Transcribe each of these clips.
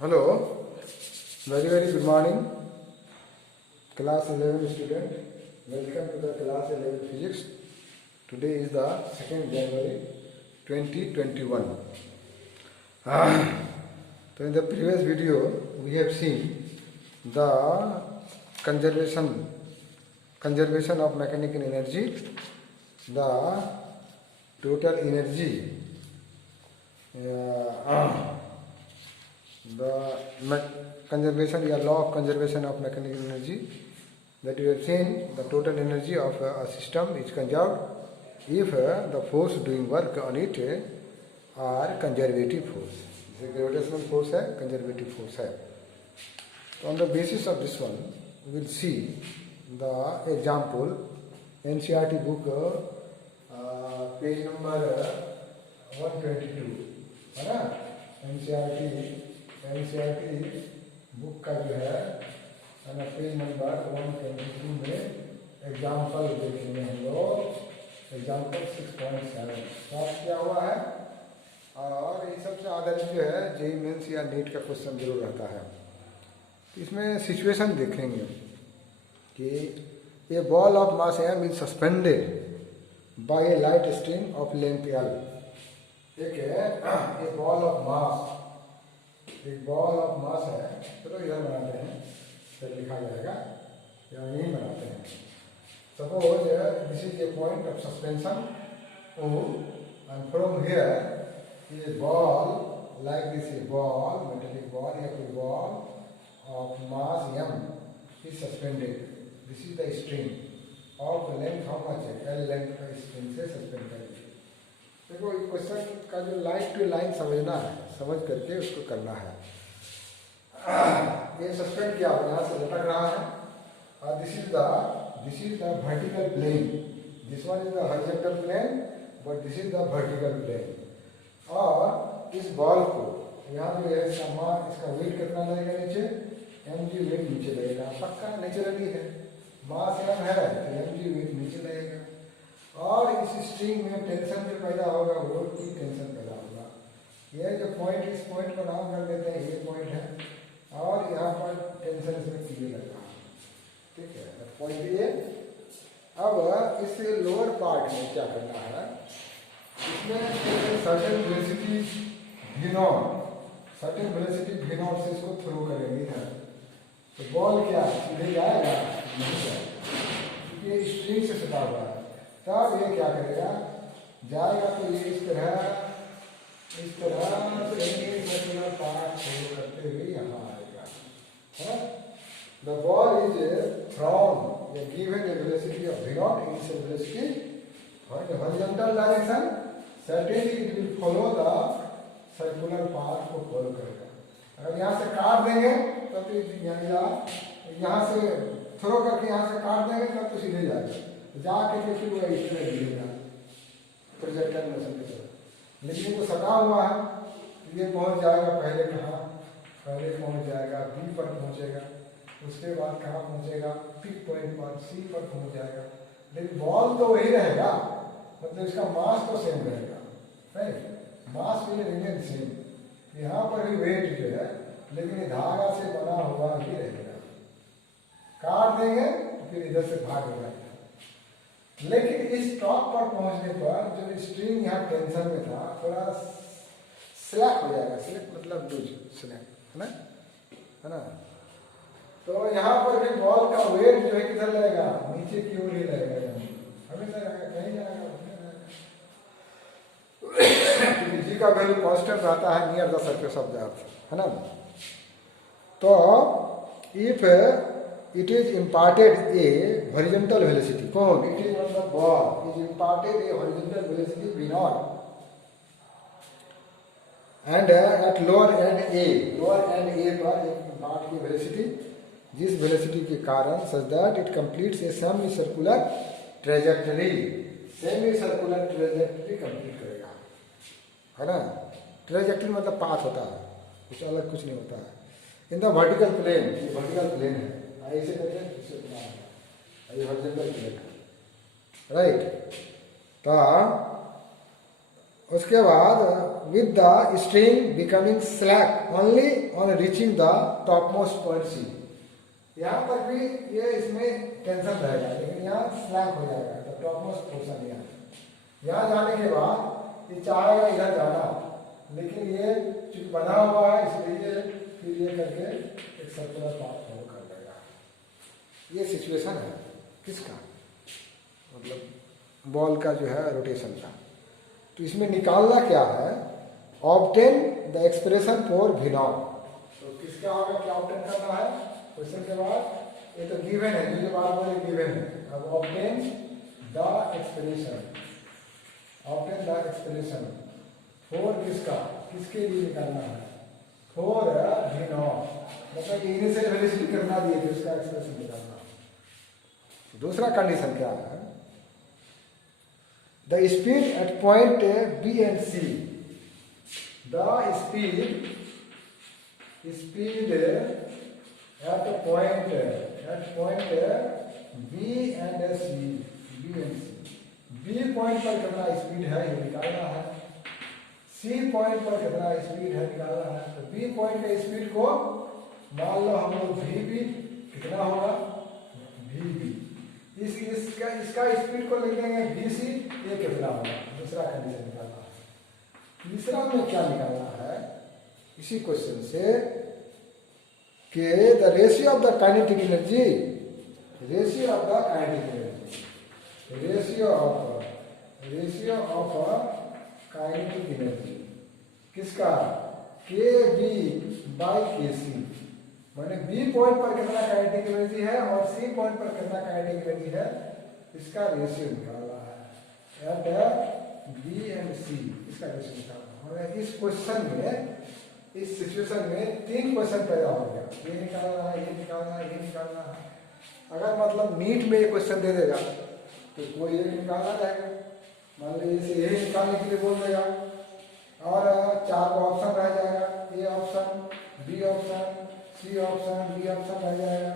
Hello, very good morning, class 11 student. Welcome to the class 11 physics. Today is the 2nd January 2021. So in the previous video we have seen the conservation of mechanical energy, the total energy, the conservation law of conservation of mechanical energy, that we have seen the total energy of a system is conserved if the force doing work on it are conservative force. जैसे gravitational force है, conservative force है. So on the basis of this one we will see the example. NCERT book page number 122 है ना. NCERT book का जो है ना page number 122 में एग्जाम्पल देखेंगे हम लोग. एग्जाम्पल 6.7 स्टार्ट किया हुआ है और इन सबसे आधारित जो है जेईई मेंस या नीट का क्वेश्चन जरूर रहता है. इसमें सिचुएशन देखेंगे कि a ball of mass m is suspended by a light string of length l. एक है ए बॉल ऑफ मास, एक बॉल ऑफ मास है. चलो इधर बनाते हैं, फिर लिखा जाएगा या यहीं बनाते हैं. Suppose this is a point of suspension O and from here a ball like this, a ball, metallic ball या कोई ball of mass m is suspended. This is the string of length how much है, L length का string से suspend करेंगे. देखो question का जो line to line समझना है, समझ करके उसको करना है. ये सस्पेंड किया हुआ यहाँ से लटक रहा है और this is the vertical plane. This one is the horizontal plane but this is the vertical plane. और इस बॉल को यहाँ जो है इसका वेट कितना लगेगा नीचे, mg वेट नीचे लगेगा. पक्का नेचुरली है, मास m है तो mg वेट नीचे लगेगा. और इस स्ट्रिंग में टेंशन जो पैदा होगा वो की टेंशन पैदा होगा. ये जो पॉइंट, इस पॉइंट को नाम कर लेते हैं, ये पॉइंट है और यहाँ पर टेंशन इसमें क्लियर लग रहा है. ठीक है, पॉइंट ये. अब इस लोअर पार्ट में क्या करना है, इसमें सर्टेन वेलोसिटी v नॉट से इसको थ्रो करेंगे इधर. तो बॉल क्या सीधे जाएगा नहीं जाएगा क्योंकि ये स्ट्रिंग से सटा हुआ है. तब ये क्या करेगा, जाएगा तो ये इस तरह सर्कुलर पार्ट फॉलो करते हुए यहाँ आएगा. The ball is from given A velocity of v not, initial velocity, horizontal direction. Certainly it will follow the circular path को फॉलो करेगा. अगर यहाँ से काट देंगे तब तो यहाँ से थ्रो करके यहाँ से काट देंगे तब तो सीधे जाएगा. जाके के फिर वो इस तरह गिरेगा प्रोजेक्टर मोशन की तरह. लेकिन तो सटा हुआ है तो ये पहुँच जाएगा पहले कहाँ, पहले पहुँच जाएगा B पर पहुँचेगा, उसके बाद कहाँ पहुँचेगा, पिक पॉइंट पर C पर पहुँच जाएगा. लेकिन बॉल तो वही रहेगा, मतलब इसका मास तो सेम रहेगा. Right, mass will remain same. यहाँ पर भी वेट जो है लेकिन धागा से बना हुआ ही रहेगा. काट देंगे तो फिर इधर से भाग जाएगा. लेकिन इस टॉप पर पहुंचने पर जो स्ट्रिंग यहाँ टेंशन में था थोड़ा स्लैक हो जाएगा. स्लैक मतलब लूज, स्लैक है ना. तो यहाँ पर भी बॉल का वेट जो है किधर लगेगा, नीचे की ओर ही लगेगा. हमेशा कहीं जाएगा जी का वैल्यू कांस्टेंट रहता है near the surface of the earth, है ना. तो if it is imparted a horizontal velocity, कौन, it is on the ball is imparted a horizontal velocity v naught and at lower end A पर एक impart की velocity, जिस velocity के कारण such that it completes a semi circular trajectory. Semi circular trajectory complete करेगा, है ना. Trajectory मतलब पाथ होता है, कुछ अलग कुछ नहीं होता है. इन द वर्टिकल प्लेन, ये वर्टिकल प्लेन है, ऐसे करके ये वर्टिकल प्लेन, राइट. तो उसके बाद with the string becoming slack only on reaching the top most point C. यहाँ पर भी ये इसमें टेंशन रहेगा, लेकिन यहाँ स्लैक हो जाएगा तो टॉप मोस्ट पोर्शन यहाँ जाने के बाद ये चाहेगा इधर जाना, लेकिन ये चूंकि बना हुआ है इसलिए फिर ये करके एक सर्कुलर पाथ फॉलो कर लेगा। ये सिचुएशन है किसका, मतलब बॉल का जो है रोटेशन का। तो इसमें निकालना क्या है, obtain the expression for v naught. तो किसका होगा, क्या ऑब्टेन करना है क्वेश्चन के बाद, ये तो गिवन है, जो बार बार गिवन है। अब obtain the expression, obtain the expression for किसका, किसके लिए निकालना है, फॉर वी नॉट, मतलब इनिशियल वेलोसिटी करना दिए थे उसका एक्सप्रेशन निकालना। दूसरा कंडीशन क्या है, the speed at point B and C, द स्पीड at point B and C, B point पर कितना स्पीड है ये निकालना है, C पॉइंट पर कितना स्पीड है निकालना है। तो B पॉइंट के स्पीड को मान लो हम लोग VB कितना होगा, VB, इसका स्पीड को लिखेंगे BC, ये कितना होगा, दूसरा कंडीशन निकालना है। तीसरा में क्या निकालना है इसी क्वेश्चन से कि the ratio of the kinetic energy, ratio of the kinetic energy, ratio of kinetic energy किसका, KB बाई KC, माने B पॉइंट पर कितना काइनेटिक एनर्जी है और C पॉइंट पर कितना काइनेटिक एनर्जी है, इसका रेशियो निकालना है एट B एंड C, इसका रेशियो निकालना है। और इस क्वेश्चन में, इस सिचुएशन में 3 क्वेश्चन पैदा हो गया, ये निकालना है, ये निकालना है, ये निकालना है। अगर मतलब नीट में ये क्वेश्चन दे देगा तो कोई एक निकालना रहेगा, मान लीजिए इसे यही निकालने के लिए बोल देगा और 4 ऑप्शन रह जाएगा, A option, B option, C option, D option रह जाएगा।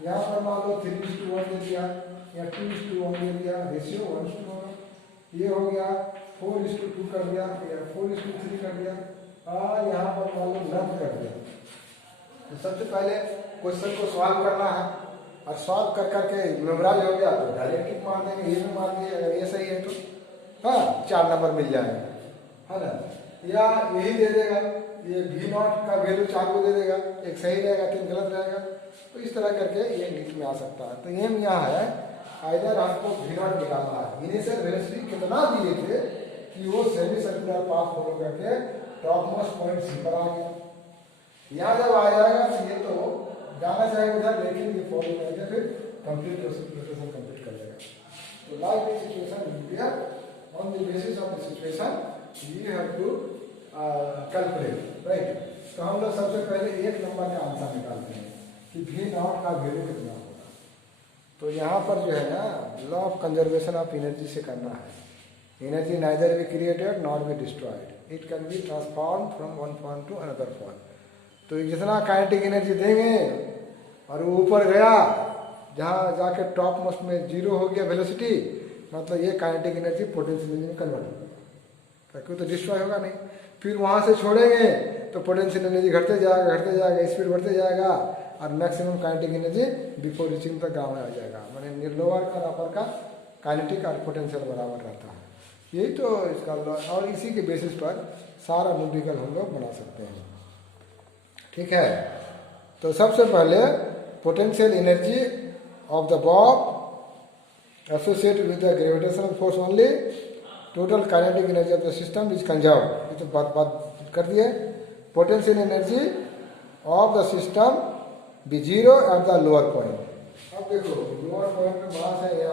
यहाँ पर मान लो 3:1 दे दिया या 2:1 दे दिया, रेशियो 1:1, ये हो गया 4:2 कर दिया या 4:3 कर दिया, और यहाँ पर मान लो नन कर दिया। तो सबसे पहले क्वेश्चन को सॉल्व करना है, और सॉल्व कर करके मेमोराइज हो गया तो डायरेक्ट टिक मार देंगे, ये भी मार दिए, अगर ये सही है तो हाँ 4 नंबर मिल जाएगा, है ना। या यही दे देगा, ये V0 का वैल्यू 4 को दे देगा, एक सही रहेगा 3 गलत रहेगा। तो इस तरह करके ये नीट में आ सकता है। तो एम यहाँ है, आइदर आपको V0 निकालना है, इनिशियल वेलोसिटी कितना दिए थे कि वो सेमी सर्कुलर पाथ फॉलो करके टॉप मोस्ट पॉइंट C पर आ गया। यहाँ जब आ जाएगा तो ये तो जाना चाहिए उधर, लेकिन ये फॉलो करके फिर कंप्लीट रोटेशन कंप्लीट कर लेगा। तो like the situation on the basis of the situation you have to calculate, right. तो हम लोग सबसे पहले 1 नंबर का आंसर निकालते हैं कि V0 का वैल्यू कितना होगा। तो यहाँ पर जो है ना, law of conservation of energy से करना है। Energy neither be created not be destroyed, it can be transform from one form to another form. तो जितना काइनेटिक एनर्जी देंगे और वो ऊपर गया, जहाँ जाके टॉप मोस्ट में 0 हो गया वेलोसिटी, मतलब ये काइनेटिक एनर्जी पोटेंशियल एनर्जी में कन्वर्ट होगा, क्योंकि तो डिस्ट्रॉय होगा नहीं। फिर वहाँ से छोड़ेंगे तो पोटेंशियल एनर्जी घटते जाएगा, स्पीड बढ़ते जाएगा, और maximum kinetic energy before reaching तक गाँव में आ जाएगा। मैंने लोअर का अपर का काइनेटिक और पोटेंशियल बराबर रहता है। यही तो इसका लॉ, और इसी के बेसिस पर सारा न्यूमेरिकल हम लोग बना सकते हैं, ठीक है। तो सबसे पहले potential energy of the ball associated with the gravitational force only, total kinetic energy of the system is conserve, ये तो बात कर दिए। Potential energy of the system be 0 at the lower point. अब देखो लोअर पॉइंट में मास है m,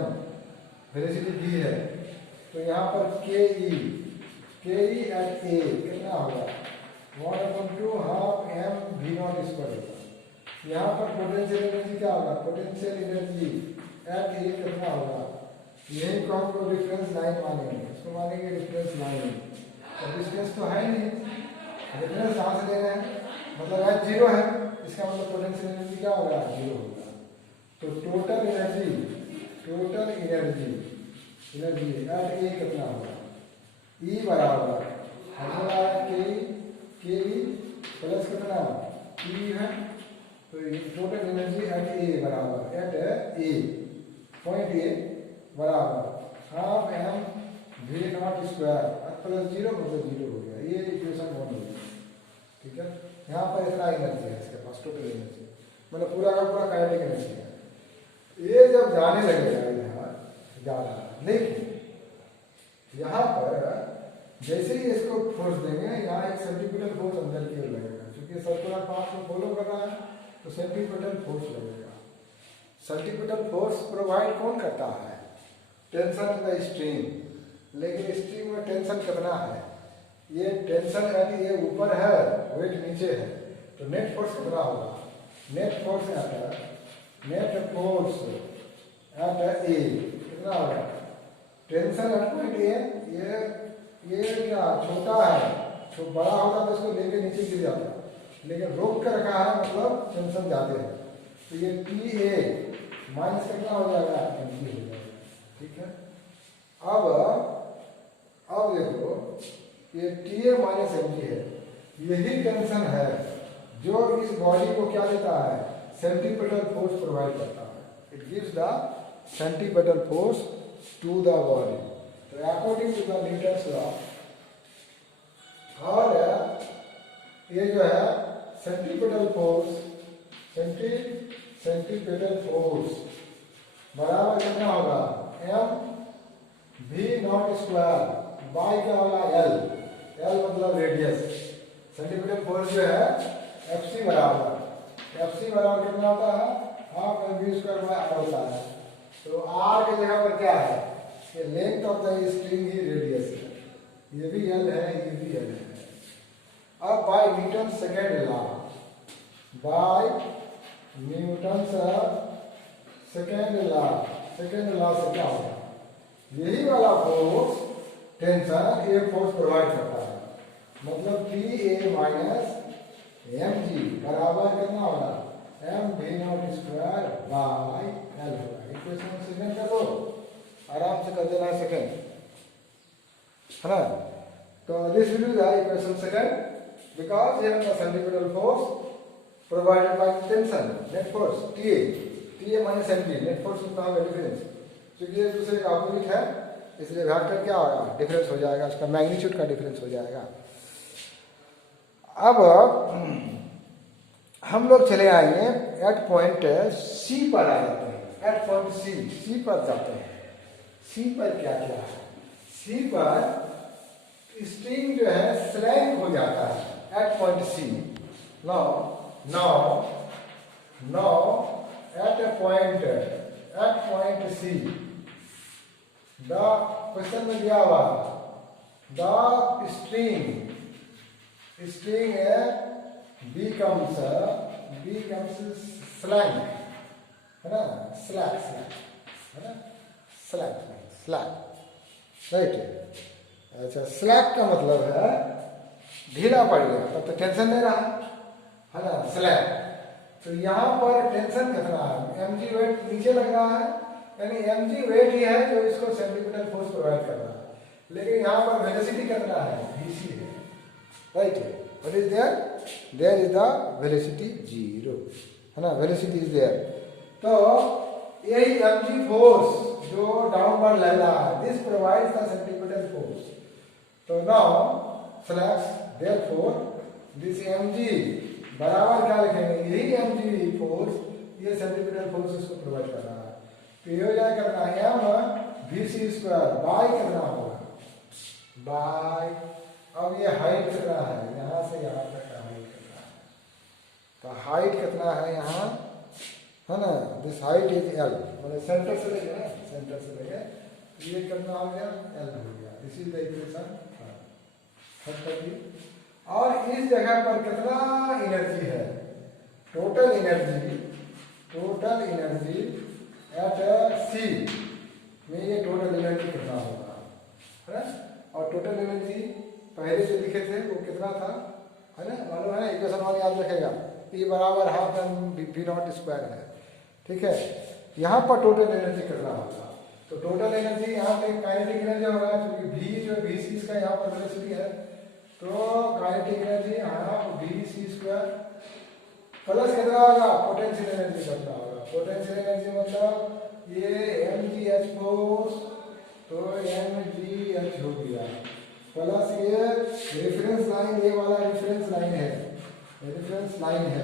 velocity v है, तो यहाँ पर ke एट a कितना होगा, 1/2 हाफ m V0 स्क्वायर होगा। यहाँ पर पोटेंशियल एनर्जी क्या होगा, पोटेंशियल एनर्जी एट a कितना होगा, यही को हम लोग डिफरेंस लाइन मानेंगे, इसको मानेंगे डिफरेंस लाइन। तो डिस्टेंस तो है नहीं, डिफरेंस कहाँ से ले रहे हैं, मतलब एच 0 है, इसका मतलब पोटेंशियल एनर्जी क्या होगा, 0 होगा। तो टोटल एनर्जी एट ए कितना होगा, ई बराबर हमारा के प्लस कितना ई है, तो टोटल एनर्जी एट ए बराबर एट ए पॉइंट ए बराबर half m v naught square plus zero मतलब जीरो हो गया, ये इक्वेशन 1 हो गया। ठीक है, यहाँ पर इतना एनर्जी है इसके पास, टोटल एनर्जी मतलब पूरा का पूरा काइनेटिक एनर्जी है। ये जब जाने लगेगा यहाँ जा रहा, लेकिन यहाँ पर जैसे ही इसको फोर्स देंगे यहाँ एक सेंट्रीपिटल फोर्स अंदर की ओर लगेगा, क्योंकि सर्कुलर पाथ को फॉलो कर रहा है तो सेंट्रीपिटल फोर्स लगेगा। सेंट्रीपिटल फोर्स प्रोवाइड कौन करता है? Tension in the string. लेकिन स्ट्रिंग में टेंशन कितना है? ये टेंशन यानी ये ऊपर है, वेट नीचे है, तो नेट फोर्स कितना होगा? Net force net force at A कितना होगा? टेंशन एट पॉइंट ए ये क्या छोटा है, तो बड़ा होता तो इसको लेके नीचे गिर जाता, लेकिन रोक कर रखा है मतलब टेंशन ज्यादा है, तो ये टी ए माइनस कितना हो जाएगा? एम जी हो जाएगा। ठीक है, अब देखो ये T A minus m g है, यही टेंशन है जो इस बॉडी को क्या देता है? सेंट्रीपिटल फोर्स प्रोवाइड करता है। It gives the centripetal force to the body. तो according to the Newton's law, और ये जो है सेंट्रीपिटल फोर्स बराबर कितना होगा? M v naught square by क्या होगा? एल मतलब रेडियस। सेंट्रीपिटल फोर्स जो है एफ सी बराबर कितना होता है? Half m v square by r होता है। तो आर की जगह पर क्या है? ये length of the string he radius है, ये भी एल है, ये भी एल है। अब by Newton second law, second law से क्या होगा? यही वाला फोर्स टेंशन ये फोर्स प्रोवाइड करता है, मतलब T A minus m g बराबर कितना होगा? M v naught square by l होगा। इक्वेशन सेकेंड कर दो, आराम से कर देना सेकेंड, है ना? तो this will be the equation second because here the centripetal force provided by tension net force TA minus mg net force में कहाँ डिफरेंस, क्योंकि ये दूसरे का ऑपोजिट है इसलिए वेक्टर क्या होगा? डिफरेंस हो जाएगा, उसका मैग्नीट्यूड का डिफरेंस हो जाएगा। अब हम लोग चले आएंगे एट पॉइंट सी पर आ जाते हैं। एट पॉइंट सी पर जाते हैं। सी पर क्या क्या है? सी पर स्ट्रिंग जो है स्लैंग हो जाता है at point C. Now at point C, the question में दिया हुआ the string becomes slang, है ना? slack है ना? slack right. अच्छा, स्लैक का मतलब है ढीला पड़ गया, तब तो टेंशन नहीं रहा, है ना? स्लैग। तो यहाँ पर टेंशन कितना है? एम जी वेट नीचे लग रहा है, यानी एम जी वेट ही है जो इसको सेंट्रीपिटल फोर्स प्रोवाइड कर रहा है, लेकिन यहाँ पर वेलोसिटी कितना है? वीसी है, right? What is there? There is the velocity 0, है ना? Velocity is there. तो यही एम जी फोर्स जो डाउनवर्ड लग रहा है, this provides the centripetal force. तो now flux therefore this mg बराबर क्या लिखेंगे? यही mg फोर्स ये सेंट्रीपिटल फोर्स इसको प्रोवाइड कर रहा है, तो ये हो जाएगा कितना? m vc स्क्वायर बाय कितना होगा? बाय, अब ये हाइट कितना है? यहाँ से यहाँ तक का हाइट कितना है? तो हाइट कितना है यहाँ, है ना? दिस हाइट इज l, मतलब सेंटर से लेके ना, सेंटर से लेके ये कितना हो गया? l हो गया। This is the equation. और इस जगह पर कितना एनर्जी है? टोटल एनर्जी एट सी में ये टोटल एनर्जी कितना होगा, है ना? और टोटल एनर्जी पहले जो लिखे थे वो कितना था, है ना? मालूम है ना? इक्वेशन वाले याद रखेगा, E बराबर half m v naught square है, ठीक है? यहाँ पर टोटल एनर्जी कितना होगा? तो टोटल एनर्जी यहाँ पे काइनेटिक एनर्जी होगा, क्योंकि V जो वी सी इसका यहाँ पर वेलोसिटी है, तो kinetic energy half v c square plus कितना होगा, पोटेंशियल एनर्जी कितना होगा, पोटेंशियल एनर्जी मतलब ये एम जी एच फोर्स, तो एम जी एच हो गया, प्लस ये रेफरेंस लाइन, ये वाला रेफरेंस लाइन है, रेफरेंस लाइन है,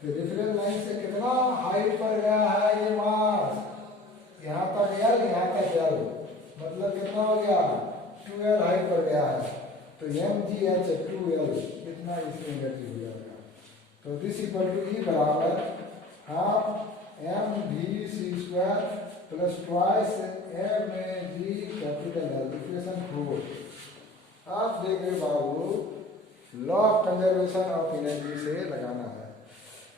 तो रेफरेंस लाइन से कितना हाइट पर गया है ये मास, यहाँ तक एल, यहाँ तक एल, मतलब कितना हो गया 2L हाइट पर गया है, तो एम जी एच 2L कितना इसमें एनर्जी हो जाएगा, तो दिस इक्वल टू ई बराबर half m v c square plus twice m a g capital L, equation 4। आप देख रहे बाबू, law of conservation of energy से लगाना है,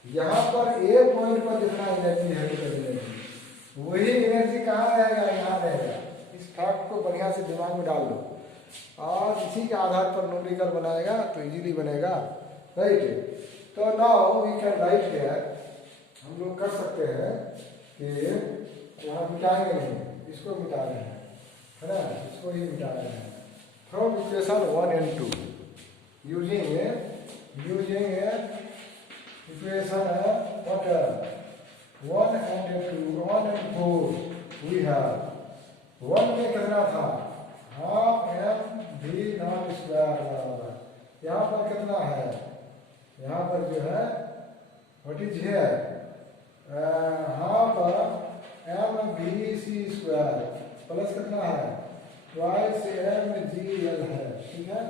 यहाँ पर ए पॉइंट पर जितना एनर्जी है एनर्जी, वही एनर्जी कहाँ रहेगा, यहाँ रहेगा। इस फैक्ट को बढ़िया से दिमाग में डाल लो और इसी के आधार पर न्यूमेरिकल बनाएगा तो इजीली बनेगा, राइट। तो now we can write here, हम लोग कर सकते हैं कि यहाँ मिटाएंगे नहीं, इसको मिटा रहे हैं, है ना, इसको ही मिटा रहे हैं from equation 1 and 2 using equation what 1 and 2, 1 and 4 we have 1 में कितना था, half m v naught square बराबर, यहाँ पर कितना है, यहाँ पर जो है what is here half m v c square plus कितना है ट्वाइस एम जी एल है, ठीक है।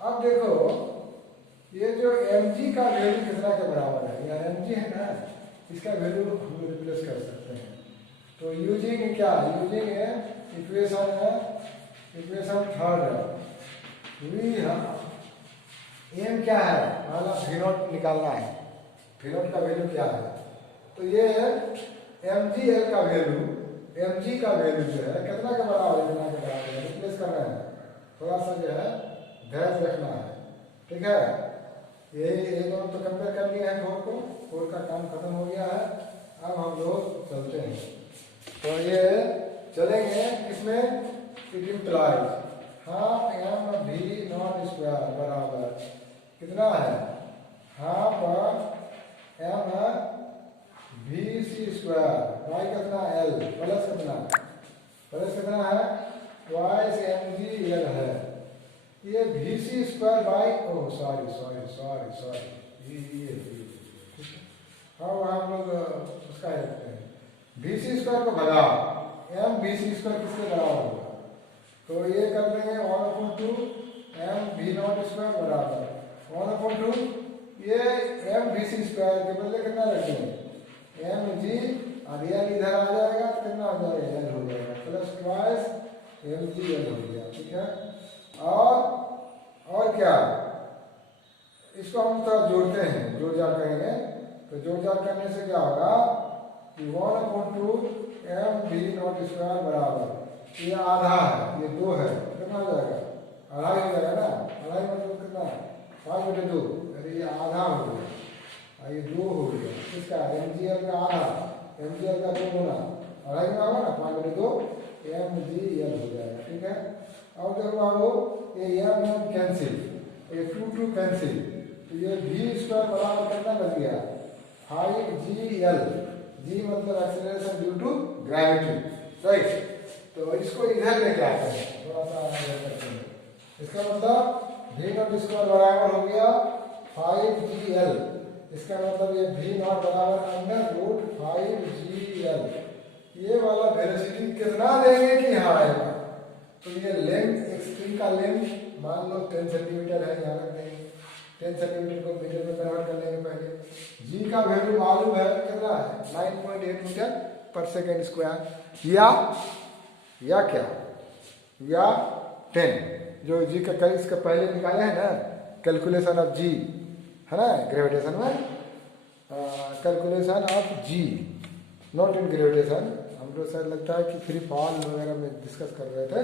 अब देखो ये जो एम जी का वैल्यू कितना के बराबर है, यह एम जी है ना, इसका वैल्यू हम रिप्लेस कर सकते हैं, तो यूजिंग क्या, using equation third, v m क्या है, माना वी नॉट निकालना है, वी नॉट का वैल्यू क्या है, तो ये एम जी एल का वैल्यू, एम जी का वैल्यू जो है कितना के बराबर है, कितना के बराबर है, रिप्लेस करना है, थोड़ा सा जो है ध्यान रखना है, ठीक है। ये दोनों तो कंपेयर कर लिया है, फोर का काम खत्म हो गया है, अब हम लोग चलते हैं, तो ये चलेंगे किसमें, it implies half m v naught square बराबर कितना है, half m v c square by कितना एल प्लस कितना है ट्वाइस एम जी एल है, ये v c square by, oh sorry ये हाँ हम लोग उसका रखते हैं, वी सी स्क्वायर को भगा, एम वी सी स्क्वायर किसके बराबर होगा, तो ये कर देंगे 1/2 एम वी नॉट स्क्वायर बराबर 1/2, ये एम वी सी स्क्वायर के बदले कितना रखेंगे एम जी, और एल इधर आ जाएगा तो कितना हो जाएगा, एल हो जाएगा, plus twice m g l हो गया, ठीक है। और क्या, इसको हम थोड़ा जोड़ते हैं, जोड़ जाड़ करेंगे, तो जोड़ जाड़ करने से क्या होगा कि 1/2 एम वी नॉट स्क्वायर बराबर, ये आधा है, ये 2 है, कितना हो जाएगा, अढ़ाई हो जाएगा ना, अढ़ाई मतलब कितना 5/2, अरे ये आधा हो गया, ये 2 हो गया, किसका एम जी एल का आधा, एम जी एल का 2 गुना, अढ़ाई गुना होगा ना, 5/2 एम जी एल हो जाएगा, ठीक है। अब देखो बाबू ये एम कैंसिल, ये 2 कैंसिल, तो ये वी स्क्वायर बराबर कितना बच गया 5GL, जी मतलब acceleration due to gravity, right. तो इसको इधर लेके आते हैं, थोड़ा सा करते हैं, इसका मतलब वी नॉट स्क्वायर बराबर हो गया 5GL, इसका मतलब ये वी नॉट बराबर अंडर रूट 5GL, ये वाला वेलोसिटी कितना देंगे कि यहाँ आएगा, तो ये लेंथ, एक स्ट्रिंग का लेंथ मान लो 10 सेंटीमीटर है, यहाँ रख देंगे 10 सेंटीमीटर को मीटर में कन्वर्ट कर लेंगे पहले, जी का वैल्यू मालूम है कितना है 9.8 मीटर पर सेकेंड स्क्वायर, या क्या, या 10, जो जी का कल इसका पहले निकाले हैं ना, कैलकुलेशन ऑफ जी है ना, ग्रेविटेशन में calculation of g naught in gravitation, हम लोग शायद लगता है कि फ्री फॉल वगैरह में डिस्कस कर रहे थे,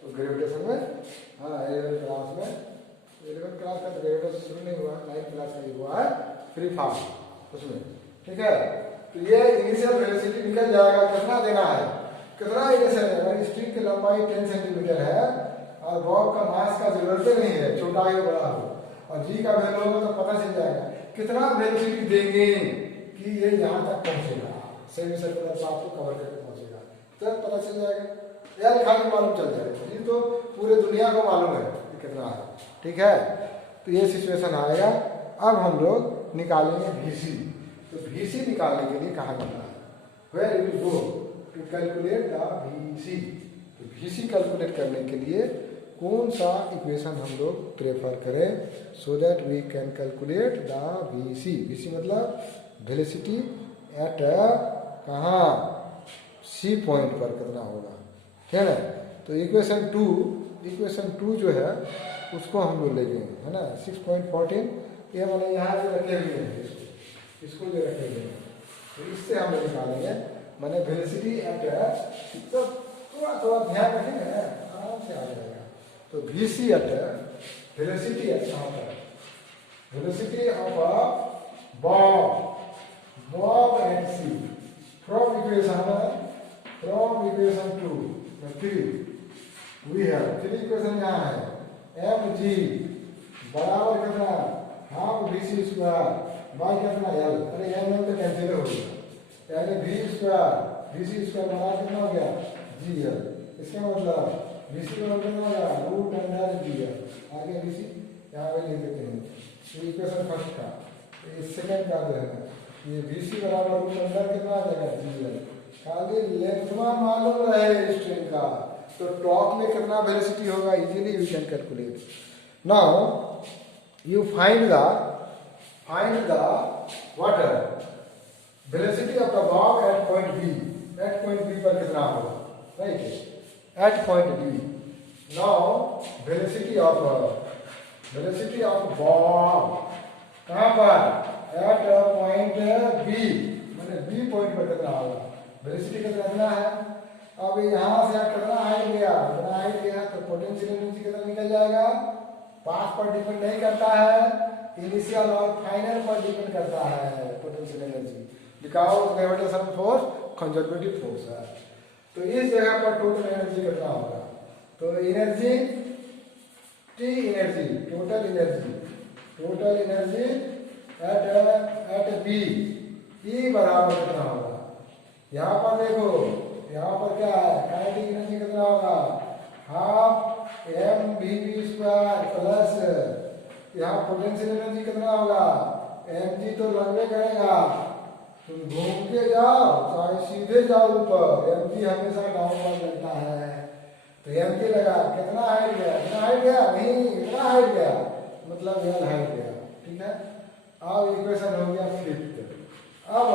तो ग्रेविटेशन में, हाँ 11 क्लास में, 11 क्लास का ग्रेविटेशन शुरू नहीं हुआ, 9 क्लास में हुआ है फ्री फॉल उसमें, ठीक है। तो ये इनिशियल वेलोसिटी निकल जाएगा, कितना देना है, कितना इनिशियल है, स्ट्रिंग की लंबाई 10 सेंटीमीटर है और और बॉब का मास का जरूरत ही नहीं है, छोटा हो बड़ा हो, और जी का वैल्यू होगा तो पता चल जाएगा कितना वेलोसिटी देंगे कि ये यहाँ तक पहुंचेगा, सेमी सर्कुलर पाथ को कवर करके पहुंचेगा, तो पता चल जाएगा। एल खाली मालूम चल जाएगा, ये तो पूरे दुनिया को मालूम है कि कितना है। ठीक है, तो ये सिचुएशन आएगा। अब हम लोग निकालेंगे VC। तो VC निकालने के लिए कहाँ जाना है, where you will go to calculate the VC। तो VC कैलकुलेट करने के लिए कौन सा इक्वेशन हम लोग प्रेफर करें, so that we can calculate the VC। VC मतलब वेलोसिटी एट कहाँ, C पॉइंट पर कितना होगा, है ना। तो इक्वेशन टू जो है उसको हम लोग ले गए, है ना। 6.14 ये मैंने यहाँ जो रखे हुए हैं, इसको जो रखे हुए हैं, तो इससे हम लोग निकालेंगे मैंने वेलोसिटी एट, तो थोड़ा ध्यान रखेंगे ना, आराम से आ जाएगा। तो VC एट वेलोसिटी एट कहाँ पर, velocity of a bob at C from equation 3 we have 3 equation यहाँ है, mg बराबर कितना, हाफ VC स्क्वायर बाई कितना L, अरे M तो कैंसिल हो गया, यानी VC स्क्वायर बराबर कितना हो गया GL। इसका मतलब VC का मतलब हो गया रूट अंडर GL, आगे VC यहाँ पे लिख देते हैं। ये इक्वेशन फर्स्ट का, इस सेकंड का जो है ये VC बराबर रूट अंडर कितना आ जाएगा GL। खाली लेंथ मालूम रहे स्ट्रिंग का, तो टॉर्क में कितना वेलोसिटी होगा easily you can calculate. Now you find the what velocity of the bob at point B। At point B पर कितना होगा, right, at point B। Now velocity of bob कहाँ पर, एट पॉइंट B, मैंने B point पर कितना होगा, velocity कितना है। अब यहाँ से कितना हाइट गया, कितना हाइट गया, तो पोटेंशियल एनर्जी कितना निकल जाएगा, पाथ पर डिपेंड नहीं करता है, इनिशियल और फाइनल पर डिपेंड करता है potential energy, because gravitation force conservative force है। तो इस जगह पर टोटल एनर्जी कितना होगा, तो energy total energy at B E बराबर कितना होगा, यहाँ पर देखो, यहाँ पर क्या है, काइनेटिक एनर्जी कितना होगा, हाफ mv स्क्वायर प्लस यहाँ पोटेंशियल एनर्जी कितना होगा, mg तो लगने करेगा, तुम घूम के जाओ चाहे सीधे जाओ ऊपर, mg हमेशा डाउन पर चलता है, तो mg लगा, कितना हाइट गया, नहीं इतना हाइट गया, मतलब L हाइट गया। ठीक है, अब इक्वेशन हो गया 5th। अब